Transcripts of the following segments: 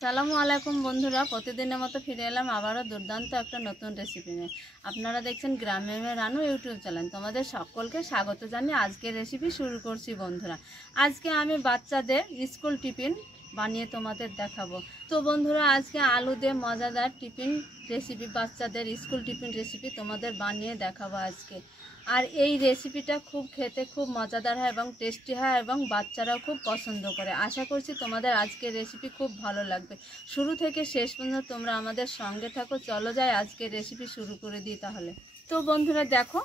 আসসালামু আলাইকুম বন্ধুরা, প্রতিদিনের মতো ফিরে এলাম আবারও দুর্দান্ত একটা নতুন রেসিপি নিয়ে। আপনারা দেখছেন গ্রামে রানু ইউটিউব চ্যানেল। তোমাদের সকলকে স্বাগত জানিয়ে আজকের রেসিপি শুরু করছি বন্ধুরা। আজকে আমি বাচ্চাদের স্কুল টিফিন বানিয়ে তোমাদের দেখাবো। তো বন্ধুরা, আজকে আলু দিয়ে মজাদার টিফিন রেসিপি, বাচ্চাদের স্কুল টিফিন রেসিপি তোমাদের বানিয়ে দেখাবো আজকে। আর এই রেসিপিটা খেতে খুব মজাদার হয় এবং টেস্টি হয় এবং বাচ্চারাও খুব পছন্দ করে। আশা করছি তোমাদের আজকের রেসিপি খুব ভালো লাগবে। শুরু থেকে শেষ পর্যন্ত তোমরা আমাদের সঙ্গে থাকো। চলো যাই আজকের রেসিপি শুরু করে দিই তাহলে। তো বন্ধুরা দেখো,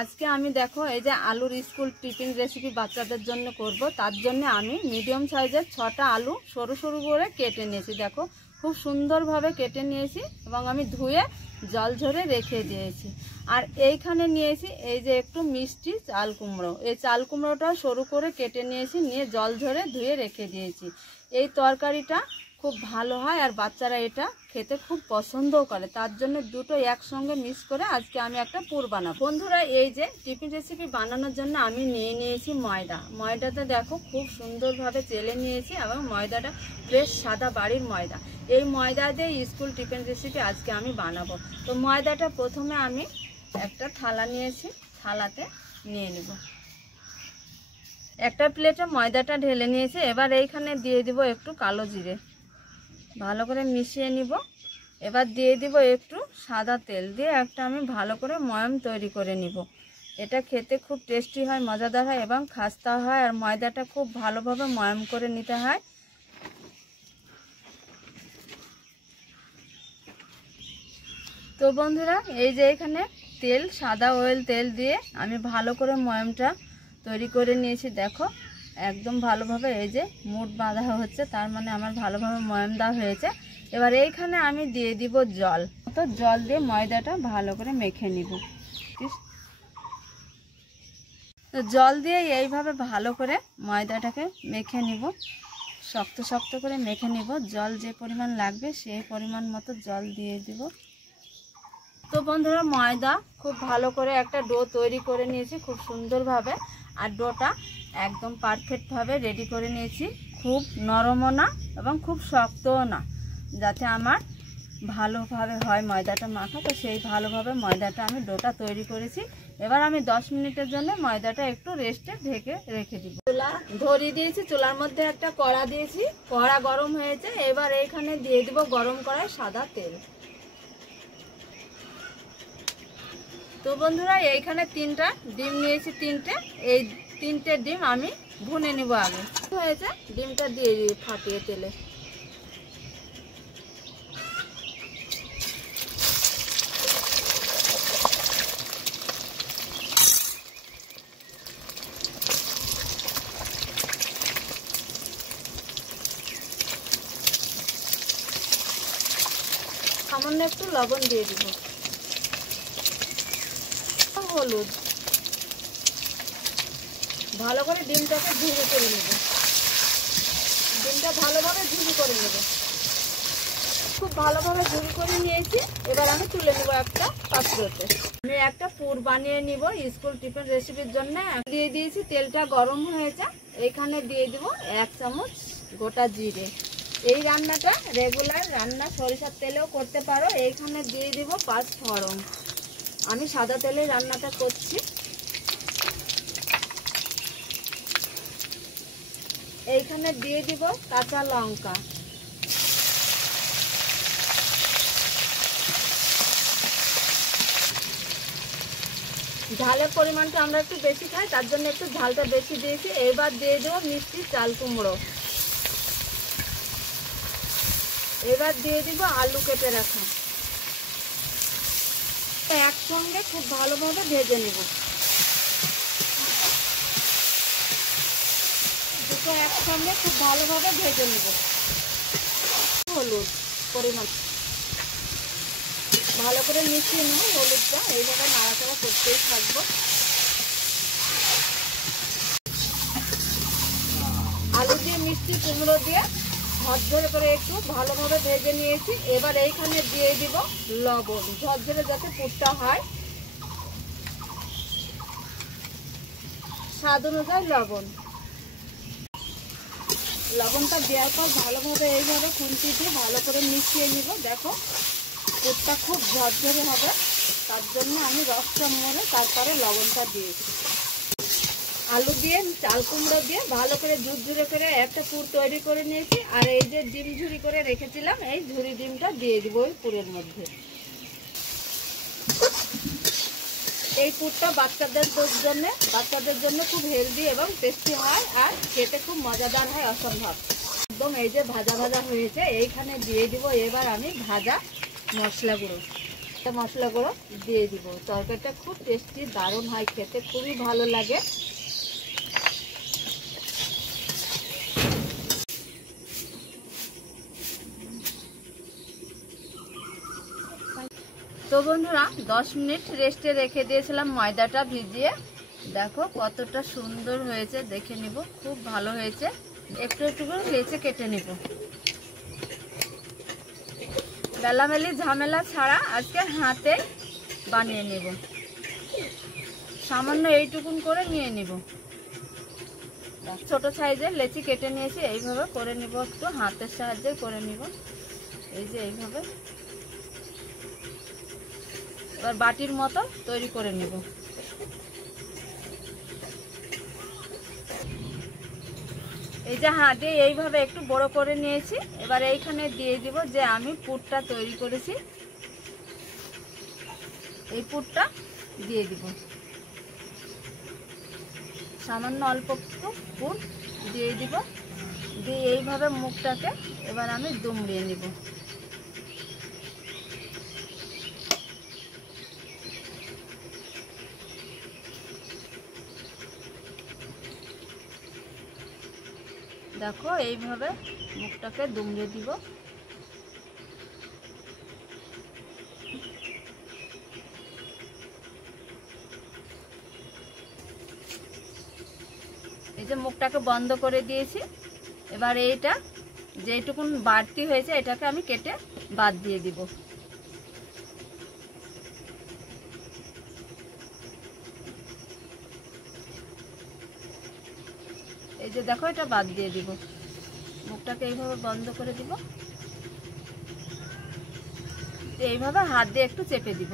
আজকে আমি এই যে আলুর স্কুল টিফিন রেসিপি বাচ্চাদের জন্য করব। তার জন্য আমি মিডিয়াম সাইজের 6টা আলু সরু সরু করে কেটে নিয়েছি। দেখো, খুব সুন্দরভাবে কেটে নিয়েছি এবং আমি ধুয়ে জল ঝরে রেখে দিয়েছি। আর এইখানে নিয়েছি এই যে একটু মিষ্টি চাল কুমড়ো। এই চাল কুমড়োটা সরু করে কেটে নিয়েছি, নিয়ে জল ঝরে ধুয়ে রেখে দিয়েছি। এই তরকারিটা খুব ভালো হয় আর বাচ্চারা এটা খেতে খুব পছন্দও করে। তার জন্য দুটো একসঙ্গে মিক্স করে আজকে আমি একটা পুর বানাবো। বন্ধুরা, এই যে টিফিন রেসিপি বানানোর জন্য আমি নিয়েছি ময়দা। ময়দাটা দেখো খুব সুন্দরভাবে চেলে নিয়েছি এবং ময়দাটা ফ্রেশ সাদা বাড়ির ময়দা। এই ময়দা দিয়ে স্কুল টিফিন রেসিপি আজকে আমি বানাবো। তো ময়দাটা প্রথমে আমি একটা থালা নিয়েছি, থালাতে নিয়ে নেব। একটা প্লেটে ময়দাটা ঢেলে নিয়েছি। এবার এইখানে দিয়ে দিব একটু কালো জিরে, ভালো করে মিশিয়ে নিব। এবার দিয়ে দিব একটু সাদা তেল, দিয়ে একটা আমি ভালো করে ময়াম তৈরি করে নিব। এটা খেতে খুব টেস্টি হয়, মজাদার হয় এবং খাস্তা হয়। আর ময়দাটা খুব ভালোভাবে ময়াম করে নিতে হয়। তো বন্ধুরা, এই যে এখানে তেল, সাদা অয়েল তেল দিয়ে আমি ভালো করে ময়ামটা তৈরি করে নিয়েছি। দেখো একদম ভালোভাবে এই যে মুঠ বাঁধা হচ্ছে, তার মানে আমার ভালোভাবে ময়াম দেওয়া হয়েছে। এবার এইখানে আমি দিয়ে দিব জল। তো জল দিয়ে ময়দাটা ভালো করে মেখে নিব। তো জল দিয়ে এইভাবে ভালো করে ময়দাটাকে মেখে নিব, শক্ত শক্ত করে মেখে নিব। জল যে পরিমাণ লাগবে সেই পরিমাণ মতো জল দিয়ে দিব। তো বন্ধুরা, ময়দা খুব ভালো করে একটা ডো তৈরি করে নিয়েছি খুব সুন্দরভাবে। আর ডোটা একদম পারফেক্টভাবে রেডি করে নিয়েছি। খুব নরমও না এবং খুব শক্তও না, যাতে আমার ভালোভাবে হয় ময়দাটা মাখা। তো সেই ভালোভাবে ময়দাটা আমি ডোটা তৈরি করেছি। এবার আমি 10 মিনিটের জন্য ময়দাটা একটু রেস্টে ঢেকে রেখে দিব। চুলা ধরিয়ে দিয়েছি, চুলার মধ্যে একটা কড়া দিয়েছি, কড়া গরম হয়েছে। এবার এইখানে দিয়ে দিব গরম কড়াই সাদা তেল। তো বন্ধুরা, এইখানে 3টা ডিম নিয়েছি। এই 3টে ডিম আমি ভুনে নিব। আগে হয়েছে ডিমটা দিয়ে ফাটিয়ে তেলে। সামান্য একটু লবণ দিয়ে দিব, হলুদ। ভালো করে ডিমটাকে ঝুড়ি করে নেব। ডিমটা ভালোভাবে ঝুড়ি করে নেব। খুব ভালোভাবে ঝুড়ি করে নিয়েছি। এবার আমি তুলে নেব একটা পাত্রতে। আমি একটা পুর বানিয়ে নিব স্কুল টিফিন রেসিপির জন্য। দিয়ে দিয়েছি, তেলটা গরম হয়েছে। এখানে দিয়ে দিব 1 চামচ গোটা জিরে। এই রান্নাটা রেগুলার রান্না সরিষার তেলেও করতে পারো। এইখানে দিয়ে দিব 5 ফোড়ন। আমি সাদা তেলে রান্নাটা করছি। এইখানে দিয়ে দিব কাঁচা লঙ্কা। ঝালের পরিমাণটা আমরা একটু বেশি খাই, তার জন্য একটু ঝালটা বেশি দিয়েছি। এবার দিয়ে দেবো মিষ্টি চাল কুমড়ো। এবার দিয়ে দিব আলু কেটে রাখা। একসঙ্গে খুব ভালোভাবে ভেজে নেব। দুটো একসঙ্গে খুব ভালোভাবে ভেজে নেব। হলুদ পরিমাণ ভালো করে মিশিয়ে নেব। হলুদটা এইভাবে নাড়াচাড়া করতেই থাকবো। আলু দিয়ে মিষ্টি কুমড়ো দিয়ে ঝরঝরে করে একটু ভালোভাবে ভেজে নিয়েছি। এবার এইখানে দিয়ে দিব লবণ, ঝরঝরে যাতে পুরটা হয়। স্বাদ অনুযায়ী লবণ। লবণটা দেওয়ার পর ভালোভাবে এইভাবে খুন্তি দিয়ে ভালো করে মিশিয়ে নিব। দেখো পুরটা খুব ঝরঝরে হবে, তার জন্য আমি রসটা মরে তারপরে লবণটা দিয়েছি। আলু দিয়ে চাল কুমড়ো দিয়ে ভালো করে ঝুরঝুরে করে একটা পুর তৈরি করে নিয়েছি। আর এই যে ডিম ঝুরি করে রেখেছিলাম, এই ঝুরি ডিমটা দিয়ে দিব ওই পুরের মধ্যে। এই পুরটা বাচ্চাদের জন্য খুব হেলদি এবং টেস্টি হয়, আর খেতে খুব মজাদার হয়, অসম্ভব একদম। এই যে ভাজা ভাজা হয়েছে, এইখানে দিয়ে দিব এবার আমি ভাজা মশলা গুঁড়ো দিয়ে দিব। তরকারিটা খুব টেস্টি, দারুণ হয় খেতে, খুবই ভালো লাগে। তো বন্ধুরা 10 মিনিট রেস্টে রেখে দিয়েছিলাম ময়দাটা ভিজিয়ে। দেখো কতটা সুন্দর হয়েছে, দেখে নিব, খুব ভালো হয়েছে। একটু একটু করে লেচে কেটে নিব। বেলামেলি ঝামেলা ছাড়া আজকে হাতে বানিয়ে নেব। সামান্য এইটুকুন করে নিয়ে নিব। ছোট সাইজের লেচি কেটে নিয়েছি, এইভাবে করে নিব, একটু হাতের সাহায্যে করে নিব। এই যে এইভাবে এবার বাটির মতো তৈরি করে নিব। এই যে হাতে এইভাবে একটু বড় করে নিয়েছি। এবার এইখানে দিয়ে দিব যে আমি পুরটা তৈরি করেছি, এই পুরটা দিয়ে দিব। সামান্য অল্প একটু পুর দিয়ে দিব, দিয়ে এইভাবে মুখটাকে এবার আমি দুমড়িয়ে নিব। দেখো এইভাবে মুখটাকে দুমড়িয়ে দিব। এই যে মুখটাকে বন্ধ করে দিয়েছি। এবার এইটা যেটুকুন বাড়তি হয়েছে এটাকে আমি কেটে বাদ দিয়ে দিব। এই যে দেখো এটা বাদ দিয়ে দিব। মুখটাকে এইভাবে বন্ধ করে দিব, এইভাবে হাত দিয়ে একটু চেপে দিব।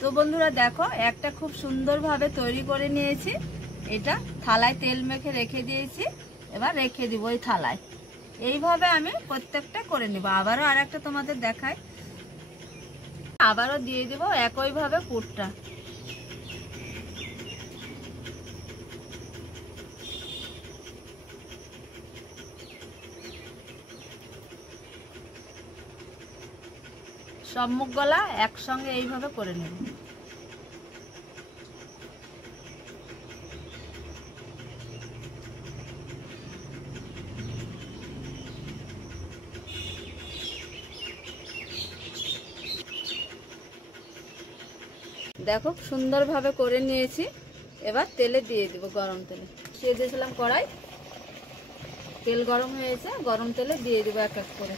তো বন্ধুরা দেখো একটা খুব সুন্দরভাবে তৈরি করে নিয়েছি। এটা থালায় তেল মেখে রেখে দিয়েছি, এবার রেখে দিব ওই থালায়। এইভাবে আমি প্রত্যেকটা করে নিব। আবারও আর একটা তোমাদের দেখাই, আবারও দিয়ে দিব একইভাবে পুরটা। সব মুখ গলা একসঙ্গে এইভাবে করে নেব। দেখো সুন্দরভাবে করে নিয়েছি। এবার তেলে দিয়ে দিব, গরম তেলে দিয়ে দিয়েছিলাম কড়াই, তেল গরম হয়েছে, গরম তেলে দিয়ে দিব এক এক করে।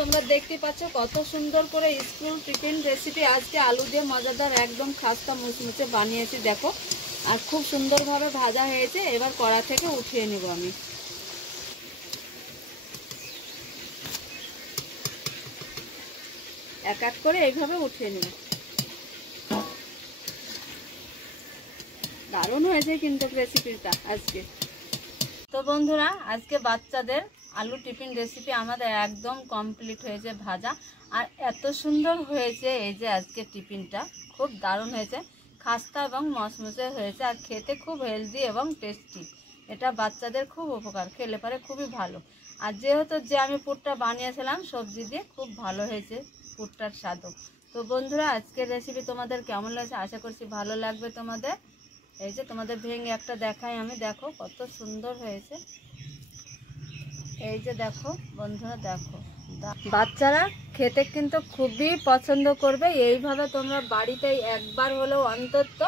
তোমরা দেখতে পাচ্ছ কত সুন্দর করে স্কুল টিফিন রেসিপি আজকে আলু দিয়ে মজাদার একদম খাস্তা মুচমুচে বানিয়েছি। দেখো আর খুব সুন্দরভাবে ভাজা হয়েছে। এবার কড়া থেকে উঠিয়ে নিব আমি। এক এক করে এইভাবে উঠিয়ে নিব। দারুণ হয়েছে কিন্তু রেসিপিটা আজকে। তো বন্ধুরা আজকে বাচ্চাদের আলু টিফিন রেসিপি আমাদের একদম কমপ্লিট হয়েছে ভাজা। আর এত সুন্দর হয়েছে এই যে আজকে টিফিনটা, খুব দারুণ হয়েছে, খাস্তা এবং মচমচে হয়েছে, আর খেতে খুব হেলদি এবং টেস্টি। এটা বাচ্চাদের খুব উপকার, খেলে পরে খুবই ভালো। আর যেহেতু যে আমি পুরটা বানিয়েছিলাম সবজি দিয়ে, খুব ভালো হয়েছে পুরটার স্বাদও। তো বন্ধুরা আজকের রেসিপি তোমাদের কেমন লাগছে, আশা করছি ভালো লাগবে তোমাদের। এই যে তোমাদের ভেঙে একটা দেখাই আমি, দেখো কত সুন্দর হয়েছে। এই যে দেখো বন্ধুরা, দেখো বাচ্চারা খেতে কিন্তু খুবই পছন্দ করবে। এইভাবে তোমরা বাড়িতে একবার হলেও অন্তত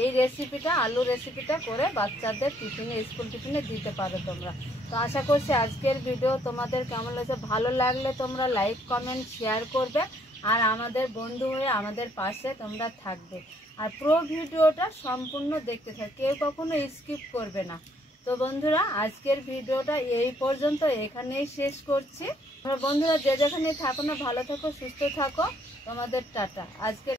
এই রেসিপিটা, আলু রেসিপিটা করে বাচ্চাদের টিফিনে, স্কুল টিফিনে দিতে পারো তোমরা। তো আশা করছি আজকের ভিডিও তোমাদের কেমন লাগছে। ভালো লাগলে তোমরা লাইক, কমেন্ট, শেয়ার করবে আর আমাদের বন্ধু হয়ে আমাদের পাশে তোমরা থাকবে। আর পুরো ভিডিওটা সম্পূর্ণ দেখতে থাকবে, কেউ কখনো স্কিপ করবে না। তো বন্ধুরা আজকের ভিডিওটা এই পর্যন্ত, এখানেই শেষ করছি। বন্ধুরা যে যেখানে থাকো না, ভালো থাকো, সুস্থ থাকো, তোমাদের টাটা। আজকে